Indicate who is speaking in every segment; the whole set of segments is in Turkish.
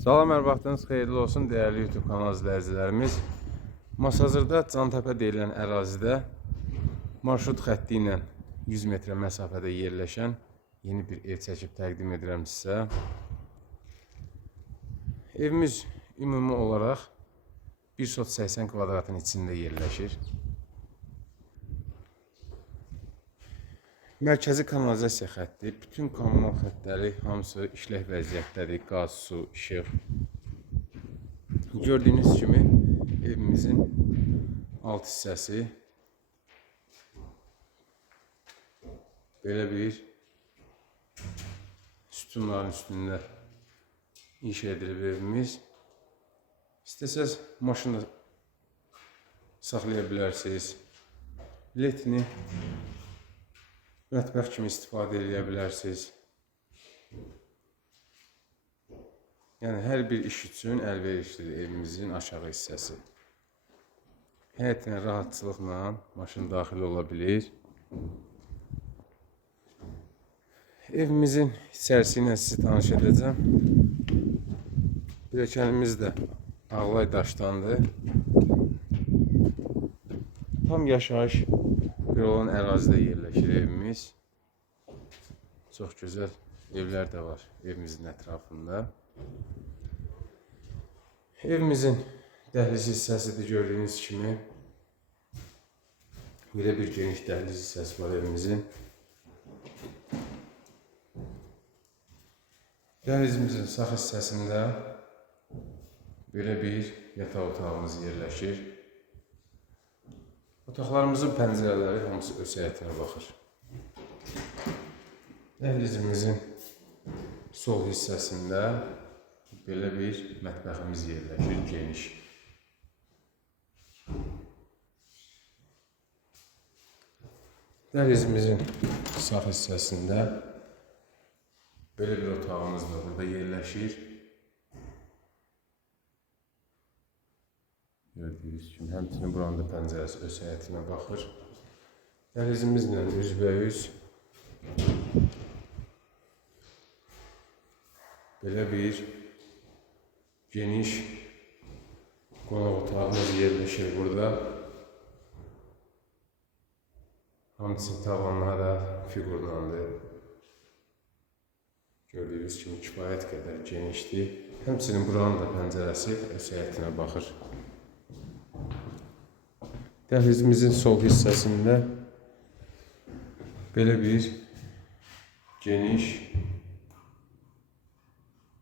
Speaker 1: Salam, hər vaxtınız xeyirli olsun, dəyərli YouTube kanal izləyicilərimiz. Masazırda Cantəpə deyilən ərazidə marşrut xətti ilə 100 metrə məsafədə yerləşən yeni bir ev çəkib təqdim edirəm sizə. Evimiz ümumi olaraq 180 kvadratın içində yerləşir. Mərkəzi kanalizasiya xətti, bütün kommunal xəttləri hamısı işlək vəziyyətdədir. Qaz, su, işıq. Gördüyünüz kimi evimizin alt hissəsi belə bir sütunların üstündə inşa edilib evimiz. İstəsəz maşını saxlaya bilərsiniz. Letini mətbəx kimi istifadə edə bilərsiniz. Yəni hər bir iş üçün əlverişlidir evimizin aşağı hissəsi. Həyətinə rahatçılıqla maşın daxil ola bilir. Evimizin içərisi ilə sizi tanış edəcəm. Pilləkənimiz də ağlay daşdandır. Tam yaşayış bir olan ərazidə yerləşir evimiz. Çox gözəl evlər də var evimizin ətrafında. Evimizin dəhliz hissəsidir gördüyünüz kimi. Belə bir geniş dəhliz hissəsi var evimizin. Dəhlizimizin sağ hissəsində belə bir yataq otağımız yerləşir. Otaqlarımızın pəncərələri hamısı öz həyətinə baxır. Dəhlizimizin sol hissəsində belə bir mətbəximiz yerləşir, geniş. Dəhlizimizin sağ hissəsində belə bir otağımız da burada yerləşir. Kimi həmçinin buranın da pəncərəsi öz həyətinə baxır. Dəhlizimizlə üzbəüz belə bir geniş qonaq otağımız yerləşir burada. Hamısı tavanları da figurlandı. Gördüyünüz kimi kifayət qədər genişdir. Həmçinin buranın da pəncərəsi öz həyətinə baxır. Dəhlizimizin sol hissəsində belə bir geniş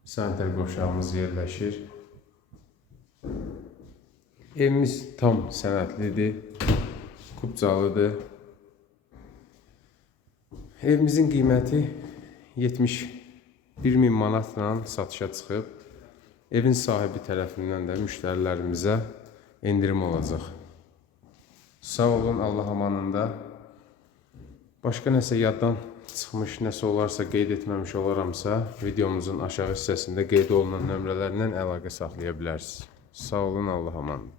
Speaker 1: sanitar qovşağımız yerləşir. Evimiz tam sənədlidir, kubcalıdır. Evimizin qiyməti 71 min manatla satışa çıxıb. Evin sahibi tərəfindən də müştərilərimizə endirim olacaq. Sağ olun, Allah amanında. Başqa nəsə yaddan çıxmış nəsə olarsa qeyd etməmiş olaramsa, videomuzun aşağı hissəsində qeyd olunan nömrələrlə əlaqə saxlaya bilərsiniz. Sağ olun, Allah amanında.